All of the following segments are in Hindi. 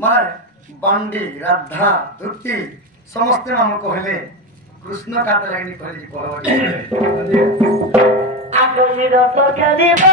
माने बंडी राधा धुती समस्त मामू कहले कृष्ण काट लगनी कहले कहबो आगोनी रस खेलिबो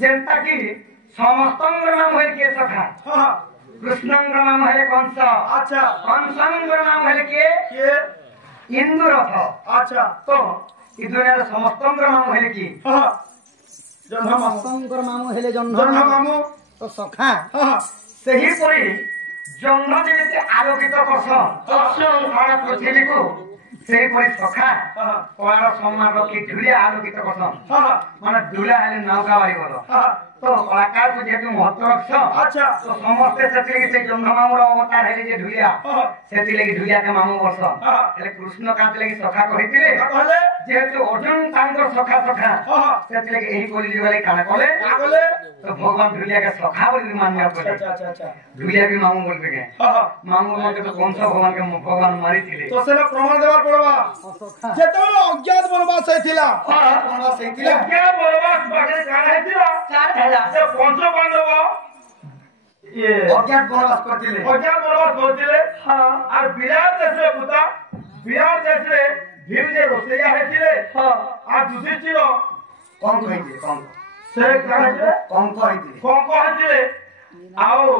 जनता की समस्तंग नाम है के सखा कृष्णंग नाम है कंस अच्छा कंसंग नाम है के इंद्रथ अच्छा तो ई दुनिया रे समस्तंग नाम है की जन्म समस्तंग नाम है जन्म मामू तो सखा सही परी जन्म जेते आलोकित करसन सारा पृथ्वी को से परी सखा कलार सम्मान रखी धुलिया आलोकित करसन माने धुला हेले नौका बारी बोलो तो कलाकार को जेतु महत्व रखछ अच्छा तो समस्त सेति से जन्म मामू अवतार हेले जे धुलिया सेति लगी धुलिया के मामू वर्ष हेले कृष्ण काट लगी सखा कहितिले कहले जेतु अर्जुन तांकर सखा सखा सेति लगी एही कोली जुगले काना कले तो भगवान धुलिया के सखा बोली मानना पड़े अच्छा अच्छा धुलिया भी मामू बोल के मामू बोल के तो कौन सा भगवान मारी थिले तो सेना प्रमाण देवार पड़वा जेतले अज्ञात बनवास हेतिला बनवास हेतिला अज्ञात बनवास बागे काना हेतिला चार हेला से पंच पांडव ये अज्ञात बनवास करथिले हां और विराट जैसे पुता विराट जैसे भीम जे रोसैया हेतिले हां आ दूसरी चिर कौन कहिथिले कौन से काहे कौन कहिथिले आओ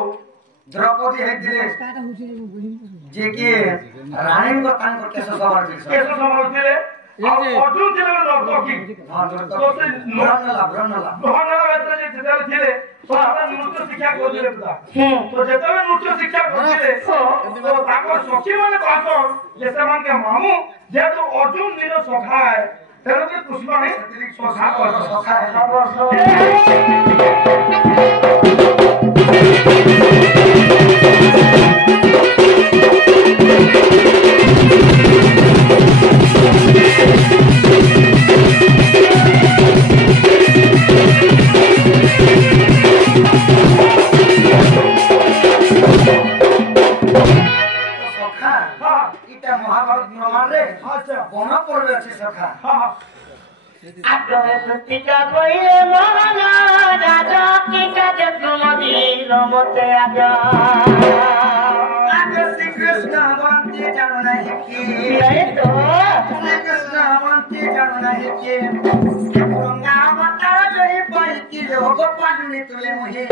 द्रौपदी हेतिले जे के रानी को तांको केस समारथिले अर्जुन जिले नर्तकी तो से ब्रह्मला हेतले जे जिले थिले तो आपण नृत्य शिक्षा करथिले पुता तो जेतले नृत्य शिक्षा करथिले तो ताको सखी माने कहतो जे समान के मामू जे तो अर्जुन निर सखा है तेरो के कृष्ण है सखा कर सखा है महाभारत प्रमाण रे अच्छा बना पड़वे अछि सखा आग्रह प्रतिका कइले महाना राजा की काज तुमदी रमते आजा आगे श्री कृष्ण बनते जानो नहीं की ये तो श्री कृष्ण बनते जानो नहीं की गंगा अवतार जई पई की लोग पाडुनी तुले मोहि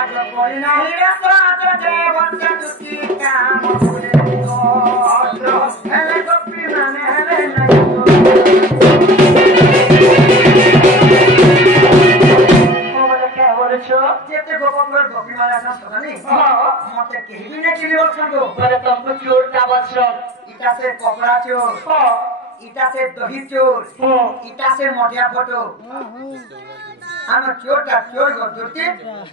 आग्रह कोई नहीं रे साथ जय बच्चा दुखी काम बोले हेले गोपी माने हेले नहीं जेते गोपंगर गोपी माने आसा सदानी मते केही ने चिली बछंदो पर तंको चोर ता बछन इटा से कपड़ा चोर इटा से दही चोर इटा से मोटिया फोटो हम चोटा चोर को जोती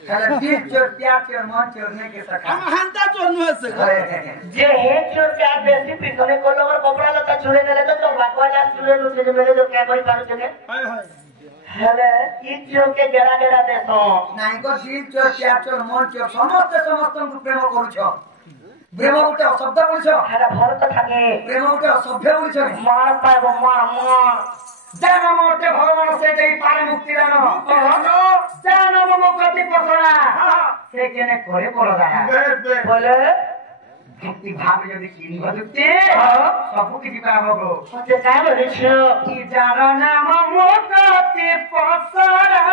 हेले दिल चोर प्यार चोर मन चोर ने के सका हम हंता चोर न से जे हे चोर प्यार बेसी पिसने को लोगर कपड़ा लता चुरे नेले तो भगवान चुरे नु से मेरे जो क्या करी पारु छे हाय हाय हेले ई चोर के गेरा गेरा देसो नहीं को दिल चोर प्यार चोर मन चोर समस्त को प्रेम करू छ प्रेम उठे शब्द बोल छ हेले भरत थाके प्रेम उठे सभ्य बोल छ मार पाबो मार जाना मोटे भगवान से दे पारे मुक्ति दानो जाना मुक्ति पसरा से केने करे पड़दा बोले भक्ति भाव यदि किन भक्ति सब किछि पाबो से काय बोले छो कि जाना नाम मुक्ति पसरा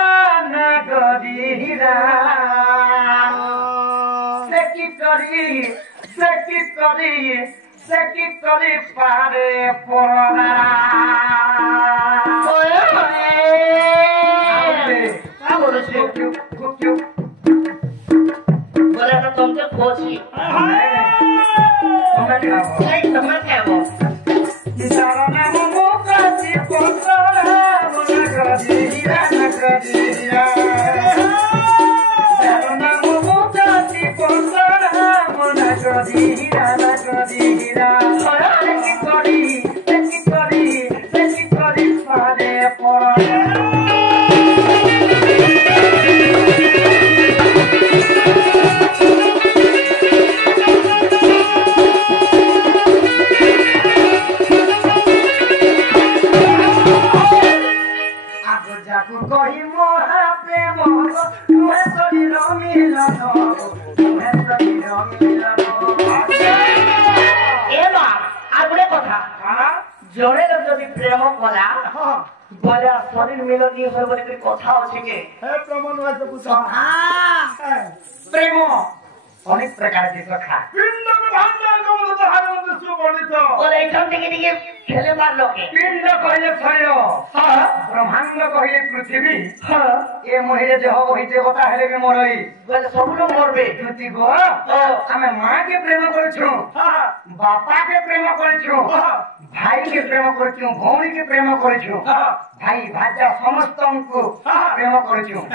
नगरीरा से की करी पारे पड़दा बोले तो तुमके खोजी तुम्हें खाओ जाना मुक्ति पसरा नगरीरा कही मोहा प्रेम तुम्हें शरीर मिलन आगुड़े कथा जड़े जदि प्रेम कला बोले शरीर मिलन नहीं हो बोले कथा अछि के हे प्रमाण वासे पूछो प्रेम अनेक प्रकार के सखा पिंड में भांडा को तो हारन से बनित बोले इथन टिके खेले मार लोके पिंड कहले शरीर ब्रह्मांड कहले पृथ्वी ए महिरे देह वही देवता हेले के मरई बोले सब लोग मरबे ज्योति गो हमें मां के प्रेम करछु बापा के प्रेम करछु भाई के प्रेम करछु भौणी के प्रेम करछु भाई भाजा समस्त को प्रेम करछु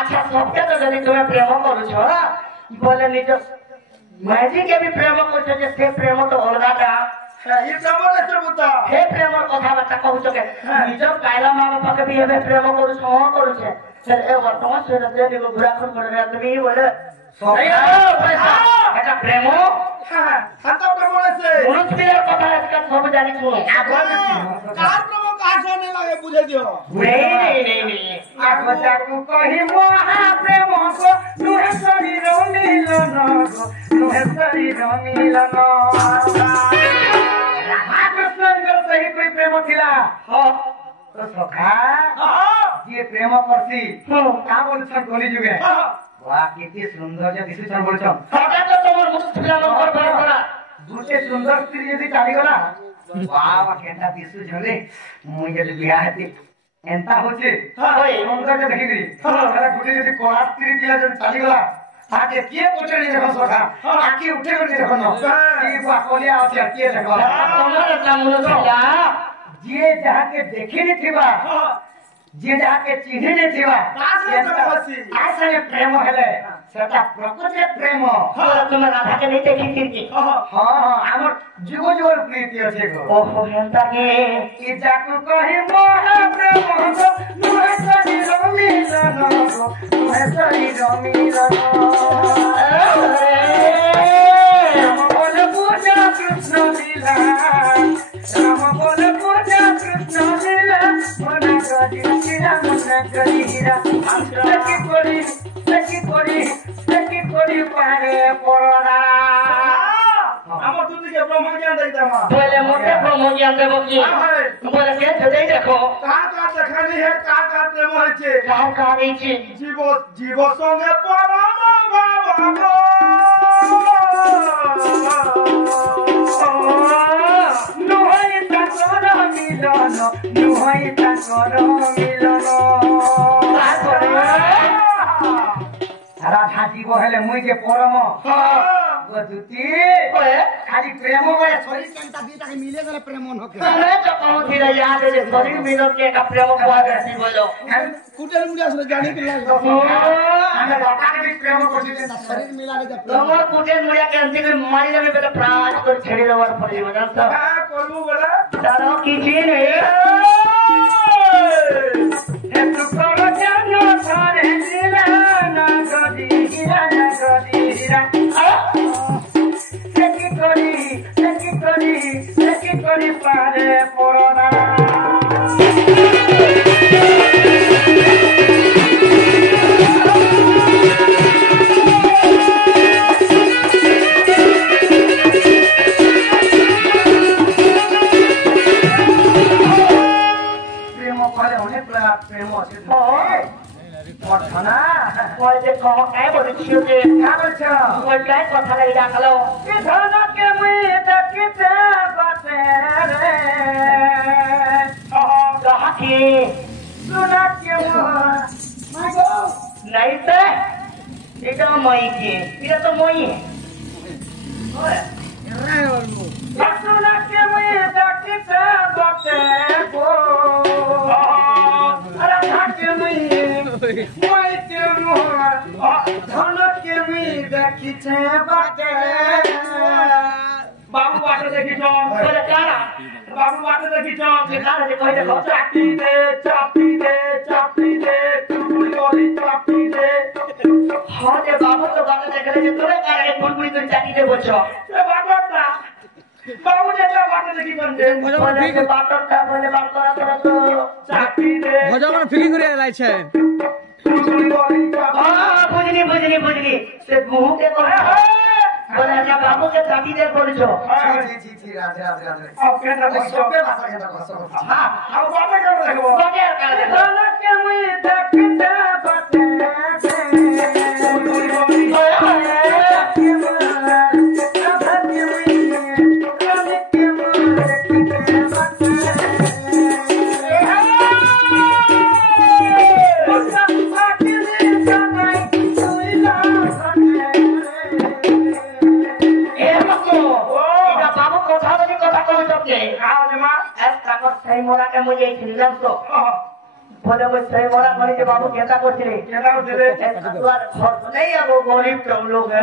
अच्छा सबके तो जने तुम्हें प्रेम करू छो बोले निज मैजी के भी प्रेम करू छो जे से प्रेम तो अलगा दा ये प्रमाण से बुता हे प्रेम कथा बात कहू छो के निज कायला मां बापा के भी एबे प्रेम करू छो करू छे फिर ए वर्तमान से दे निको बुरा खन कर रे तुमी बोले नहीं हो पैसा एटा प्रेम हाता प्रमाण से मनुष्य के कथा का सब जानी सुनो कार प्रमाण कासो नहीं लगे बुझे दियो नहीं आगो जाकू कही मोहा प्रेम को तुहे शरीर मिलन तुहे शरीर मिलन राधा कृष्ण सही कोई प्रेम थिला तो सखा ये प्रेम करसी का बोल छ गोली जुगे वाह कितनी सुंदर जे दिसु छ बोल छ सका तो तोर मुक्त पिला नंबर बड़ा दूसरे सुंदर स्त्री यदि चाली गला वाह केंता दिसु झले मुई यदि बियाह हेती एंता होचे होय सुंदर जे देखिबी हमरा गुडी यदि कोला स्त्री पिला जे चाली गला आके के पोचणी देखो सखा आके उठे कर देखो न ई बा कोलिया आके के देखो तोमर कामुनो पिला जे जहाँ के देखे नहीं थिबा जे जहाँ के चिन्हे नहीं थिबा आसे प्रेम हेले सेटा प्रकृति प्रेम बोला तुम राधा के नहीं देखी थी हां हमर जुगो जुगो प्रीति अछि गो ओहो हेंता के ई जाकू कहि मोह प्रेम हो तुहे शरीर मिलन हो तुहे शरीर मिलन राम बोल पूजा कृष्ण लीला राम बोल पूजा कृष्ण लीला मना करी हीरा मना करी हीरा सखी कोरी पारे पड़ना हम तुझे के ब्रह्म ज्ञान दे दमा बोले मोटे ब्रह्म ज्ञान देबो की बोले के जदे देखो का देखनी है का प्रेम है छे का रे छी जीव संगे परम भाव नुहई ता कर मिलन राधा जीव हेले मुई के परम बदुती ओए खाली प्रेमो गए शरीर केंता दीटा के मिले गले प्रेमन होके मैं तो कहूं थी रे याद है शरीर मिलो के का प्रेम को ऐसी बोलो कुटेल मुड़िया से जाने के लाग हमें लौटा के भी प्रेम को दे शरीर मिला के जब तमोर कुटेल मुड़िया के अंतिम में मारी जावे पहले प्राण को छेड़ी देवर पड़ी बना सब का करबू बोला तारो किछि नहीं ए तू करो जानो थारे दिला ना गदी गिरा ना गदी गिरा सेकी करी पारे परोना प्रेम करे होने प्रेम আছে ও পড়ছনা ওই যে কহ কাই বলছিও যে না বলছ ওই কাই কথা লাগি রাখলো কি ধনকে মুই দেখিতে বাতে রে কহাকি सुना के मागो নাই তে এটা মই কি এটা তো মই ओए रे बोलबो सुना के मैं देखते बाते को अरे भाग्य मैं के मोर धन के मैं देखते बाते बाबू बाटे देखि छ बोले काना बाबू बाटे देखि छ যে কানা যে কই দেখো चापी दे कुड़ी वाली चापी दे हाँ जे बाबू तो गाना देख रहे जे तोरे काना के गुड़गुड़ी तो चाटी दे बोछो ए बाबा बाबू जे का बाटे देखि बंदे बोले के बाटटा बोले बात करा तो चापी दे भजन फीलिंग करे लाइ छै कुड़ी वाली चापी हां बुझनी से मुंह के कहे बोले ना बाबू के चाटी दे बोलछो जी राधे अब केना देखि छ सबे भाषा के कसो हां अब बाटे कर देखबो बगैर का दे धन के मैं देखते बाते कुड़ी वाली मोरा के मुझे छिलम तो बोले वो सही मोरा मरी के बाबू कहता को छिले केना उठले दुआर घर नहीं है वो गरीब तो लोग है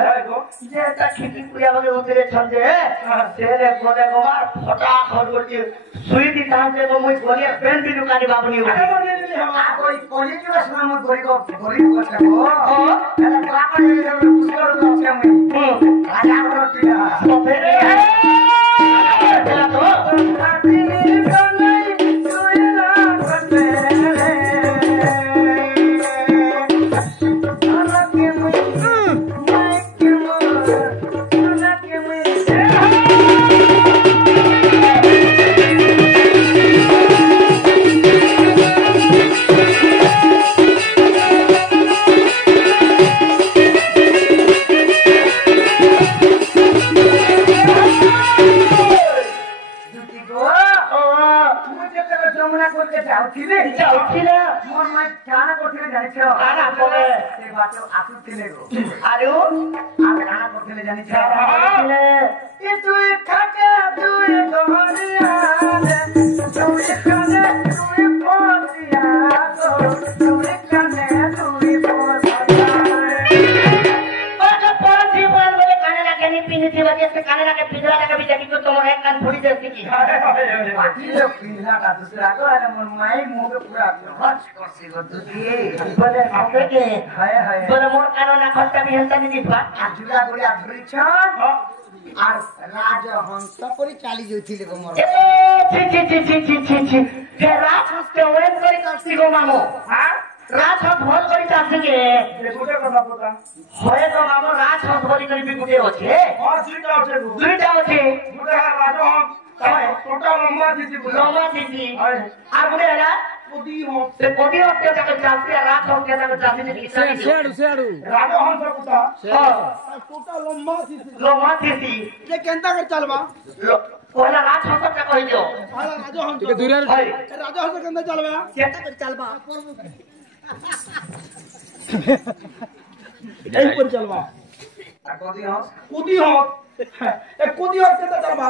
जे ता खेती पूरा वगे उतरे छंदे तेरे बोले गो मार फटा खड़ करके सुई दी काम से वो मुई बोले पेन भी दुकानी बाबू नहीं अरे हुई बोले नहीं हम आ कोई पॉलिटिक में मत गरीब को छको अरे बापा ने पुष्कर को छे मैं राजा को पीड़ा तो फिर चला तो आरो गाना करते जानी छ ये तू खाके तू गोरिया तू खाने तू पोसिया तू खाने तू पोसिया ओके पोसी बोल बोले खाने ना के नहीं पीने थी वजह से खाने ना के पिंजरा लगा भी देखी तो तुम एक कान थोड़ी देर की बाकी लोग पिंजरा का दूसरा को अरे मन माई मुंह पे पूरा हच करसी को दूधी बोले ओके के हाय हाय बोले मोर कानो ना खट्टा भी हंता नहीं बा आजुला गोलिया धरी छ আর রাজহংস পরি চালি যাইছিলে গো মোর ছি ফের রাজহংস के ওয়েট করি কাছি গো মামো हां রাজহংস ভল করি কাছি के ये गुटे কথা পতা হয় গো মামো রাজহংস বলি করি বি গুটে আছে हां सीटा আছে गो দুইটা আছে गुटे राजो छोटा लंबा थी লম্বা দিদি আর বলে এলা कोदी हो से कोडी হচ্ছে তাকে চালতে রাজহংস কে তাকে চালতে কি सेडू राजो हम सब पता छोटा लंबा थी লম্বা দিদি ये केंता कर चलबा ওলা রাজহংস কে কই দিও आला राजो हम ठीक दूर হয় राजो हम केंता चलबा কেটা করে চালবা এই पर चलबा कदी हस कुदी हो ए कुदी हो के तर बा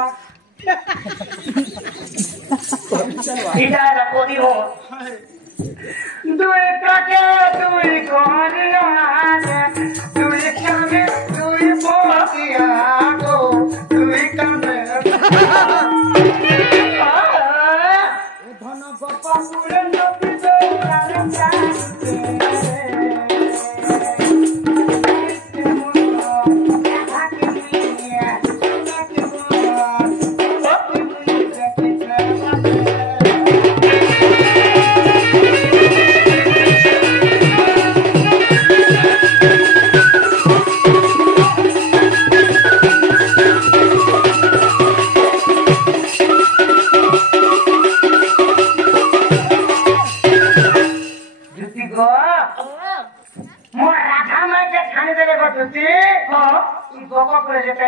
इटा रा कोदी हो दुई काके दुई कोरियाने दुई कामे दुई पोतिया गो दुई कामे धन गोपा पुरन पितो राजा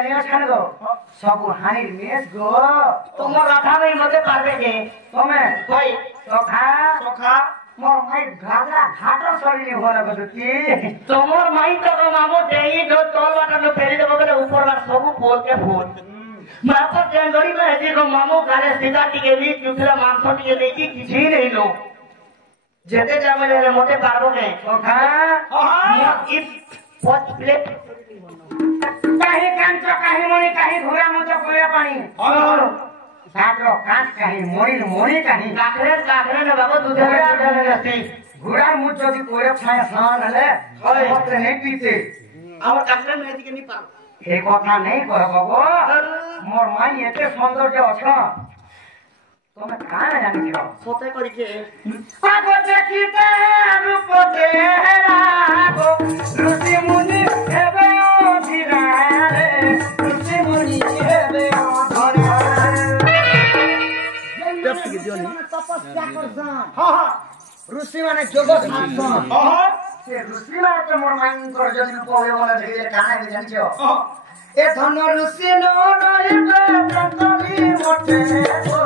सब हानि मेस गो तुम राधा में मते पारबे के तमे भाई सोखा मोर माई घाघरा घाटो सरी होला बदती तोमर माई तो मामो देई दो तोल वाटा न फेरी देबो के ऊपर वाला सब बोल के फोन मैं पर जनवरी में हेजी को मामो गाले सीधा टिके नी चुथरा मांसो टिके नहीं की किसी नहीं लो जेते जामे ले मते पारबो के सोखा हां इस पोच प्लेट काहे कांच काहे मणि काहे घोड़ा मुच कोया पानी और सागरो कांच काहे मणि काहे काकरे न बाबू दूधरे आधरे नसी घोड़ा मुच जदी कोया छाया सान हले मत नहीं पीते और काकरे में हेजी के नहीं पार ए কথা नहीं कह बाबू मोर माई एते सौंदर्य अछ तमे काना जानि छ सोते करी के आगो देखिते रूप देहरा गो ऋषि मुनि हेबे ओधिरा रे ऋषि मुनि हेबे ओधरा तपस्या करसन हां ऋषि माने जोग साधसन हां से ऋषि माने तो मोर माई कर जदी कोवे वाला धीरे काना के जानि छ ए धन ऋषि नो रहिबे प्रतली मोटे गो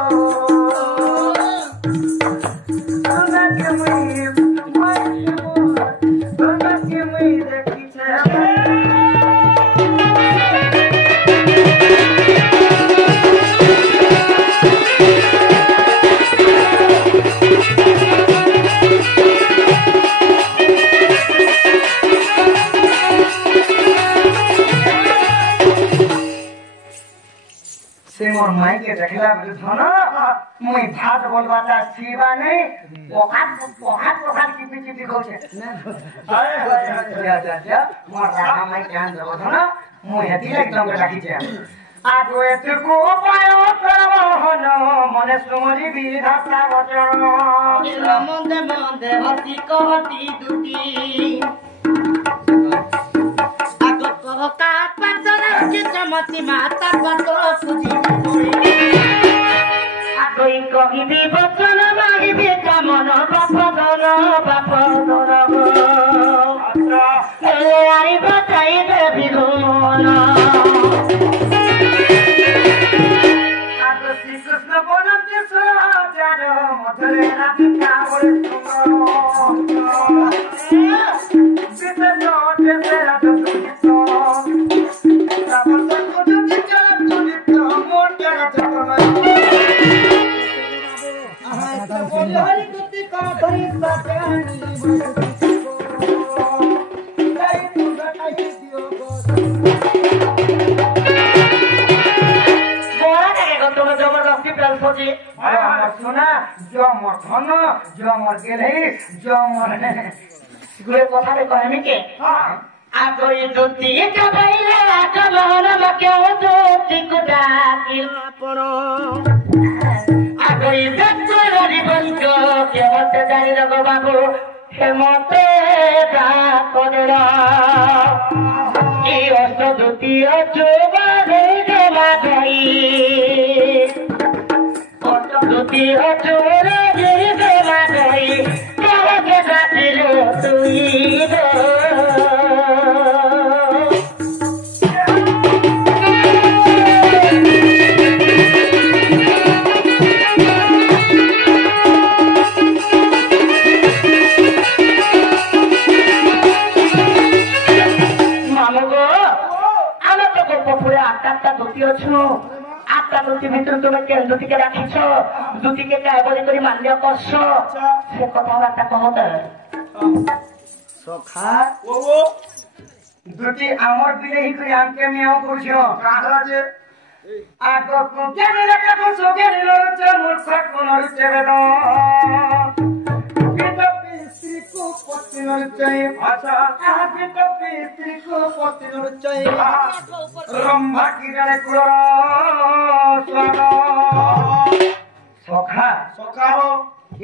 मोर माई के देखला बिल धन मुई भात बोलवाता सीवा नहीं पोखात की पीछे दिखौ छे जा मोर राधा माई ध्यान देबो धन मुई हेती एकदम राखी छे आगो एतको उपाय करवहन मने सुमरी विधाता वचन मंदे मंदे हसी कहती दुटी आगो कह का पचर के चमती माता पतो सुजी आगोई कहि भी वचन माहि भी मन बापदन अच्छा ए आई बताई दे बिगोन आगो श्री कृष्ण बोलते सजर मधुरे राति कावरे सुना जो मोर धन जो मोर गेलै जो मोर गुले कथा रे कहमी के आगोई दुती का भइले आगमन मक्यो दुती कुदा किरपण आगोई दत्तरी बंगो के मत जानि रगो बाबू हे मते दा कोदरा ई अष्ट दुती अचोबा रे जमा गई अष्ट दुती अचोरा रे जमा गई कहो के साथिलो तुई दो ভিতরে তুমি কেন দুটিকে রাখিছ দুটিকে কায় বলি করে মান্য করছ সে কথাবার্তা কহতে সখা দুটি আমার বিলেহি করে আমকে মিয়াও করছো কাহাজে আগকু কেনে রাখবো সোগের লড়ছে মূর্খ কোন রুচে বেদ বিটপি স্ত্রীকু পতি নরচয় আচ্ছা বিটপি স্ত্রীকু পতি নরচয় রম্ভা কিরণে কুলর স্বাদ সখা সখা হো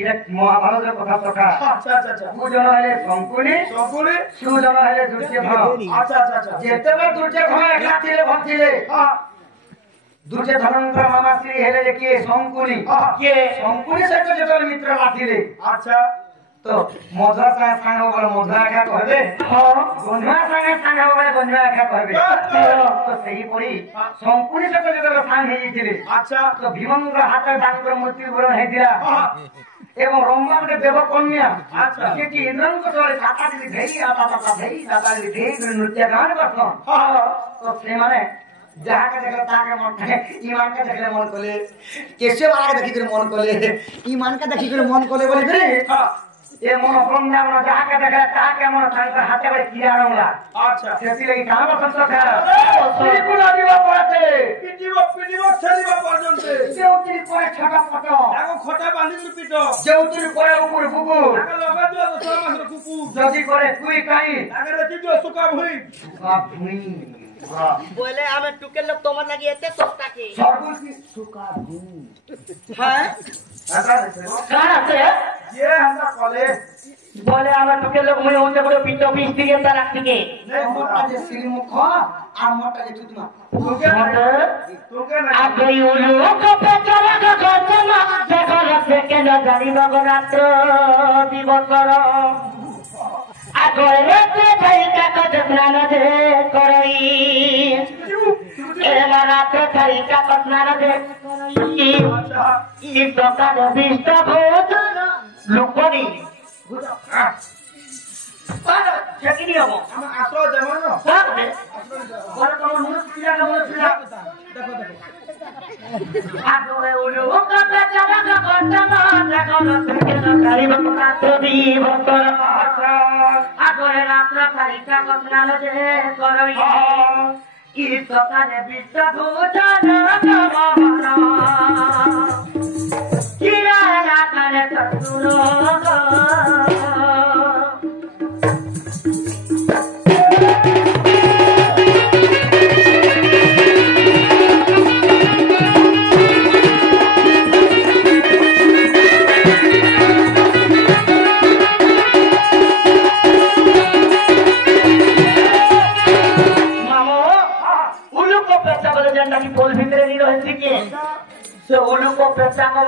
এটা মহাভারতের কথা সখা আচ্ছা আচ্ছা আচ্ছা সুজন হলে শঙ্কুনি সকলে সুজন হলে দুর্যোধন আচ্ছা আচ্ছা আচ্ছা যেতেবে দুর্যোধন একলা ছিলে ভাবছিলে দুর্যোধনଙ୍କର ମାମା ଶ୍ରୀ ହେଲେ ଯେ କିଏ ଶଙ୍କୁନି କିଏ ଶଙ୍କୁନି ସହିତ ଯେତେବେଳେ ମିତ୍ର ଲାଗିଲେ আচ্ছা ତ ମଧୁଆ ସାଙ୍ଗେ ସାଙ୍ଗ ହବ ମଧୁଆ ଏକା କହିବେ ବନ୍ଧୁଆ ସାଙ୍ଗେ ସାଙ୍ଗ ହବ ବନ୍ଧୁଆ ଏକା କହିବେ ତ ସେହିପରି ଶଙ୍କୁନି ସହିତ ଯେତେବେଳେ ସାଙ୍ଗ ହେଇଯାଇଥିଲେ আচ্ছা ତ ଭୀମଙ୍କର ହାତରେ ତାଙ୍କର ମୃତ୍ୟୁବରଣ ହେଇଥିଲା ଏବଂ ରମ୍ଭା ଗୋଟେ ଦେବକନ୍ୟା ଯିଏକି ଇନ୍ଦ୍ରଙ୍କ ତଳେ ଦାତାଗିରି ଧେଇ ଦାତାଗିରି ଧେଇ ନୃତ୍ୟ ଗାନ କରସନ୍ ତ ସେମାନେ ଯାହାକେ ଦେଖିଲେ ତାହାକେ ମନ ଇମାନକେ ଦେଖିଲେ ମନ କଲେ କେଶବ ଆକେ ଦେଖିକରି ମନ କଲେ ଇମାନକେ ଦେଖିକରି ମନ କଲେ ବୋଲିକରି ଏ ମନ ବୃନ୍ଦାବନ ଯାହାକେ ଦେଖିଲେ ତାହାକେ ମନ ତାଙ୍କର ହାତେ ବଳେ କିରା ରଙ୍ଗଲା আচ্ছা ସେଥିଲାଗି କାମ ସଂସ୍ଥା ଶ୍ରୀକୁଳ ଯିବ ପଡ଼େ পিটিব ছেলিব পর্যন্ত ଯେଉଁଥିରେ ପରେ ଛୋଟ ପଟ তাকে খটা বাঁধি পিট ଯେଉଁଥିରେ ପରେ ଉପରୁ ବୁବୁ তাকে লগা দিও 6 মাসের কুকুর ଯଦି ପରେ କୁଇ କାଇଁ তাকে রেখে দিও সুকা ভুই ভুই বলে আমি টুকের লোক তোমার লাগি এতে সস্তা কি সর্বশ্রী সুকা ভুই হ্যাঁ কার আছে যে আমরা কলে বলে আমার টুকের লোক মই হতে বড় পিট পিস দিয়ে তার রাখতিকে মোটা যে শ্রীমুখ আর মোটা যে চুতমা তোকে না আগে লোক পেছনে গজনা দেখো থেকে না জানিব রাত্র দিবসর আগরে তে ভাইকা কত স্নান দে করই এ রাত্র ভাইকা কত স্নান দে করই ই দোকান বিষ্ট ভোজন লোকনি সেকিনি হব আমরা আসো যেমন বলে তোমার মনে ছিলা না মনে ছিলা আগরে লোক পেছনে গজনা দেখো থেকে না জানিব রাত্র দিবসর আগরে রাত্র ভাইকা কত স্নান দে করই ই দোকান বিষ্ট ভোজন লোকনি কিরা না করে তসুনো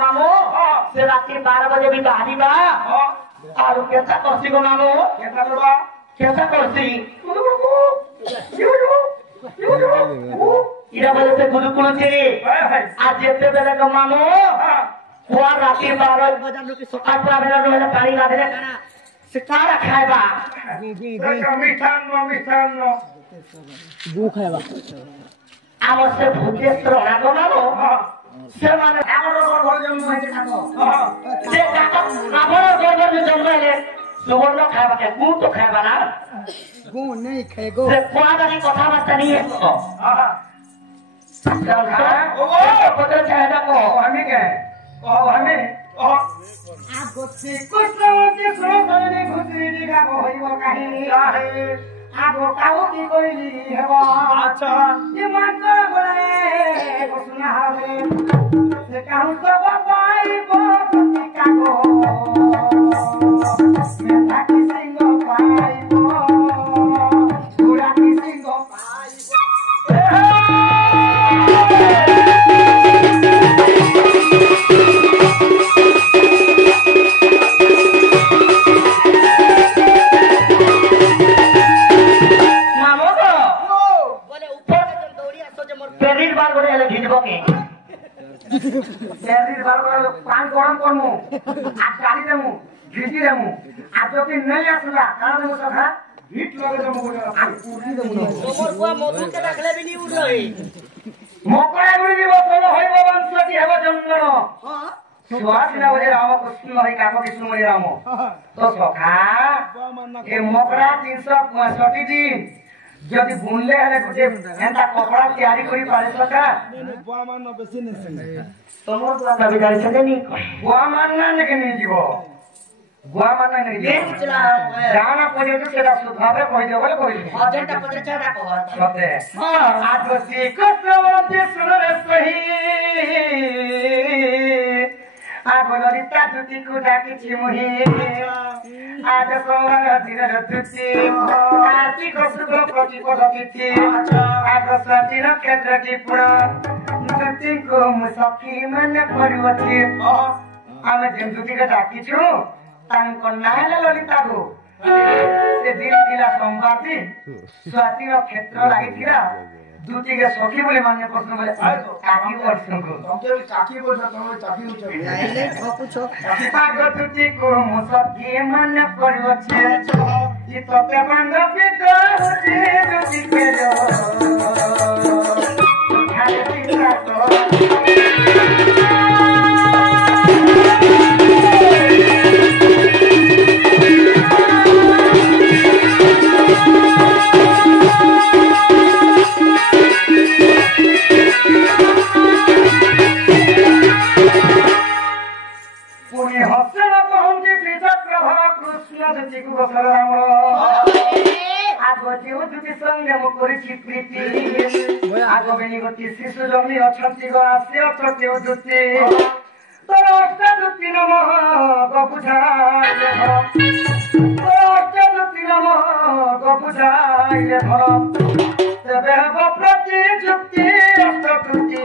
मामू से रात 12 बजे भी बाहरी बा और कैसा करसी को मामू कैसा करसी इरा बोले से गुरुकुल चेरी आज जेते बेले को मामू हुआ रात 12 बजे लोग सकाळ पूरा बेला रोज पानी ला देले खाना से कारा खाएबा মিঠান্ন गु खाएबा आमर से भूखे रहा को मामू से माने আমার ঘর জন্ম হয়েছে থাকো যে কাকা আমার গর্ভে জন্মালে সুবর্ণ খাইবা কে গু তো খাইবা না गु नहीं खाएगो যে কোয়াদানি কথাবার্তা নিয়ে পত্র চাহিদা কো আমি কে আমি আগতে কুষ্ণবতী সুরধনে ঘুষি দিঘা হইব কাহিনী আগো কাউ কি কইলি হেব আচ্ছা ইমান কর বলে ঘোষণা হবে সে কাউ সব পাইব গতি কাগো মেধা কি সিংহ পাইব ঘোড়া কি সিংহ পাইব शरीर बार पान गरम करमु आ गाड़ी देमु भिजी देमु आ जति नहीं आसला काना देमु सखा ভিট লগে দেবো आ पूरी देमु তোমর কুয়া মধু কে রাখলে বি নি উড়ই মকরা গুলি দিব তব হইব বংশটি হেব জন্মন সুহাসিনা বলে রামকৃষ্ণ হই কাক কৃষ্ণ বলে রাম তো সখা এ মকরা 365 দিন যদি বুনলে হলে গোটে এন্তা কপড়া তৈরি করি পারে সখা বুয়া মান বেশি নেছে তোমার দাদা বিদায় সে নি বুয়া মান না নাকি নিয়ে যাব বুয়া মান না নিয়ে যাব জানা পর্যন্ত সেটা সুধাবে কই দেব বলে কই দেব অজেন্টা পড়ে চাটা কো সতে আজ বসি কসবতে শুনরে সহি আগ ললিতা দুতি কু ডাকিছি মুহি আজ সৌরা দিনের দুতি কার্তিক শুক্ল প্রতিপদ তিথি আগ স্বাধীন ক্ষেত্রটি পুরা দুতি কো মু সখী মানে পড়ুছি ଆମେ ଯେନ୍ ଦୁତିକେ ଡାକିଛୁ ତାଙ୍କ ନାଁ ହେଲା ଲଳିତା ଗো ସେ ଦିନ ଥିଲା ସୋମବାର ଦିନ ସ୍ୱାଧୀନ କ୍ଷେତ୍ର ଲାଗିଥିଲା ଦୁତିକେ ସଖୀ ବୋଲି ମାନେ ପ୍ରଶ୍ନ ବୋଲେ କାକି ବର୍ଷଙ୍କୁ ତମକେ କାକି ବୋଲ ତମେ ଚାକି ଉଛ ନାଇଲେ ଠକୁଛ ଆଗ ଦୁତିକୁ ମୁଁ ସଖୀ ମାନେ କରୁଅଛି ଇ ତତେ ବନ୍ଦ ବିକହୁଛି ଦୁତିକେ ର ଖାଲି ପିଲା ତ পুনি হসেন পহঞ্চি শ্রীচক্র কৃষ্ণ দুতিকু বসর রাম আগ যেউ দুতি সঙ্গে মু করিছি প্রীতি আগ বেনি গতি শিশু জমি অছন্তি গো আসি অছন্তি দুতি তোর অষ্ট দুতি নম গপুঝাইলে ধর তোর অষ্ট দুতি নম গপুঝাইলে ধর তেবে হব প্রতি যুক্তি অষ্ট দুতি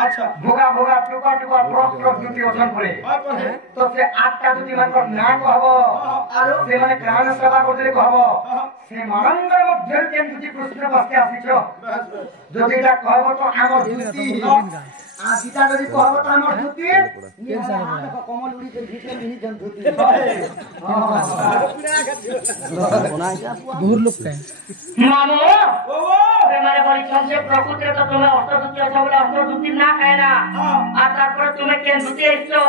আচ্ছা ভোগা ভোগা টুকা টুকা ট্রক ট্রক দুটি ওজন করে তো সে আটটা দুটি মানকর না কহব আর সে মানে প্রাণ সেবা করতে কহব সে মানঙ্গর মধ্যে কেন দুটি কৃষ্ণ বসতে আসিছ যদি এটা কহব তো আমার দুটি আর গীতা যদি কহব তো আমার দুটি কমল উড়িতে ভিতরে নিহি জন ধুতি দূর লোক কে মামু ও মানে বলছেন যে প্রকৃতিতে তো তুমি অষ্টদূতি আছো বলে অষ্টদূতি না খায় না আর তারপরে তুমি কেন দুতি আইছো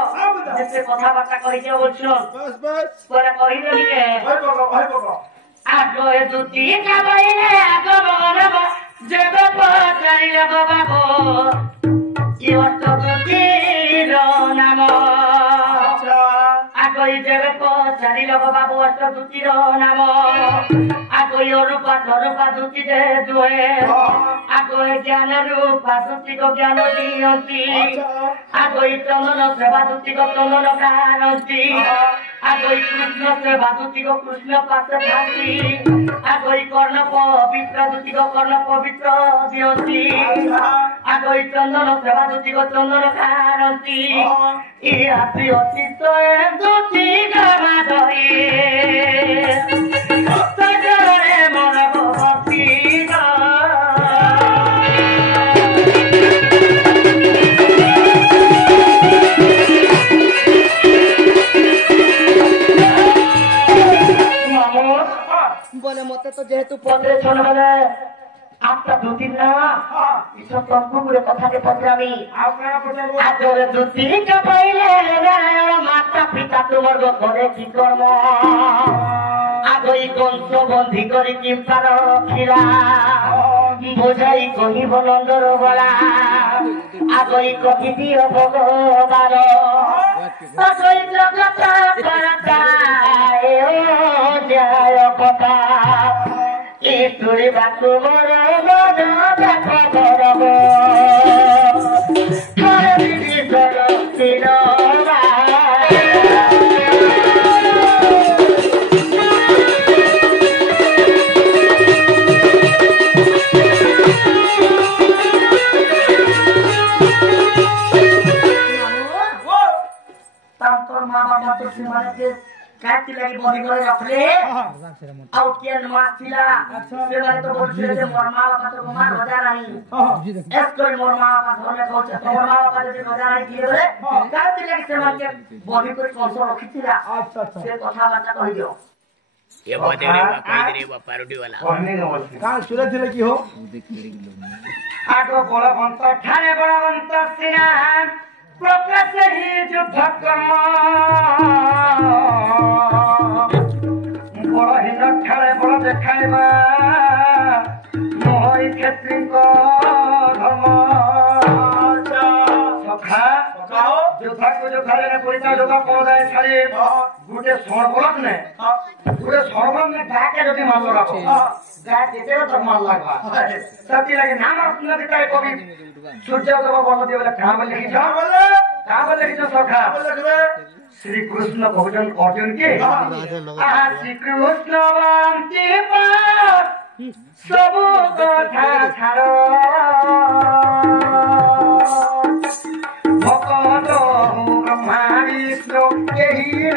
এতে কথাবার্তা করিছে বলছো বস বস বলে করিলে নিকে ভাই বাবা আগো এ দুতি খাবাইলে আগো বলব যেবে পচাইলে বাবা ই অষ্টদূতির নাম আচ্ছা আগই যেবে পচারিলে বাবা অষ্টদূতির নাম আগই রূপা স্বরূপা দুতি যে দুয়ে আগই জ্ঞান রূপা দুতি গো জ্ঞান দিয়ন্তি আগই চন্দন সেবা দুতি গো চন্দন কারন্তি আগই কৃষ্ণ সেবা দুতি গো কৃষ্ণ পাশে থাকি আগই কর্ণ পবিত্র দুতি গো কর্ণ পবিত্র দিয়ন্তি আগই চন্দন সেবা দুতি গো চন্দন কারন্তি ই আসি অচিত দুতি গামা দই সজরে মন ভক্তি বলে মতে তো যেহেতু পদে শোনো বলে আটটা দুটি না এসব তর্কগুলো কথাকে পদরামি আপনারা পচাবো আদরে দুটি পাইলে মাতা পিতা তোমার ঘরে কি কর্ম আগই কংস বন্ধি করে কি পার খিলা বোঝাই কহিব নন্দর বলা আগই কহি দিও ভগবান আগই জগত করতায় ও জয় কথা কি শুনিবাকু মর মন দেখো ধরব ঘরে দিদি ছিল काटी लगी बॉडी करे रखले आउट किया नमाज थिला से बारे तो बोलते थे मोर माँ बाप तो कुमार हो जा रही एस कोई मोर माँ बाप घर में पहुंचे मोर माँ बाप जो हो जा रही किए बोले काटी लगी से मार के बॉडी को कौन रखी थिला अच्छा से कथा बात कह दियो ये बदरे कोई रे पारुडी वाला कहने न बोलते का सुरे थिले की हो आगो बलवंत ठाणे बलवंत सिना प्रकाश ही युद्ध कर्म बड़ हिन ठाणे बड़ देखाइबा मोहई क्षेत्री धर्म सखा जोधा को जो खाले पैसा जोगा पौधाए छाड़े गुटे सरबरत ने गुटे सरबरत ने गाके जदि मान रखो गा केते तो मान लागबा सती लगे नाम रत्न दिताय कवि सूर्यदेव बोलते बोले कहां बोले लिखो सखा श्री कृष्ण भोजन अर्जुन के आहा श्री कृष्ण वंती पास सब कथा छाड़ो भगवत ब्रह्मा विष्णु यही है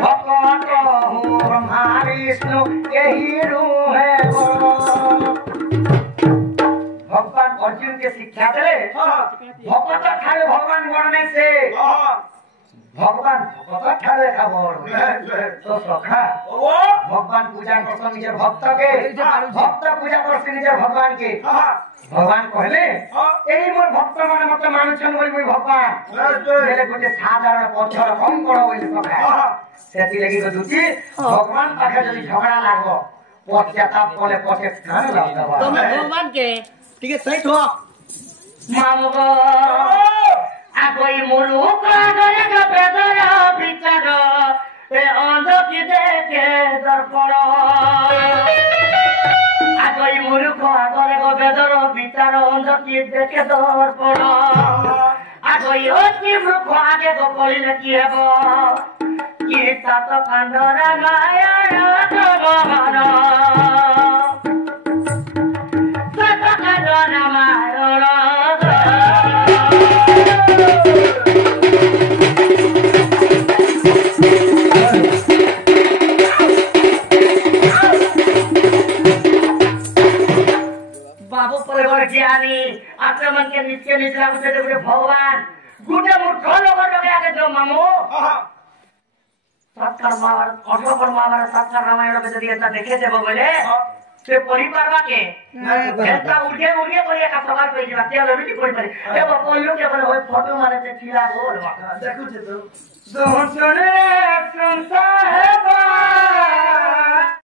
भगवत ब्रह्मा विष्णु यही है भगवान अर्जुन के शिक्षा दे भगवत खाले भगवान गणने से भगवान भगवत खाले खबर तो सखा भगवान पूजा करते निजे भक्त के भक्त पूजा करते निजे भगवान के भगवान कहले एही मोर भक्त माने मत मानुछन बोली भगवान बेले गोटे साधारण पत्थर कम करो बोली सखा सेति लगी तो दुती भगवान पाखे जदी झगड़ा लागो पश्चाताप कोले पछे खान लागबा तुम भगवान के ठीक है सही तो मामगो आगोई मुरुक आगरे जो बेदर विचार ए अंध की देखे दर्पण आगोई मुरुक आगरे जो बेदर विचार अंध की देखे दर्पण आगोई अति मुरुक आगे को करिले की हेबो कि सात कांडरा माया जगमन सात कांडरा माया बाबू परिवार ज्ञानी आक्रमण के नीचे निचला को देते भगवान गुटे मूर्ख लोग आके जो मामू सत्कार महाभारत अठोकर महाभारत सत्कार रामायण में यदि ऐसा देखे थे बोले से परिवार के ऐसा उठे कोई का सवाल कोई जवाब दिया नहीं कोई पर ए बापू लोग के बोले फोटो मारे थे खिला बोल देखो तो सुन रे सुन साहेब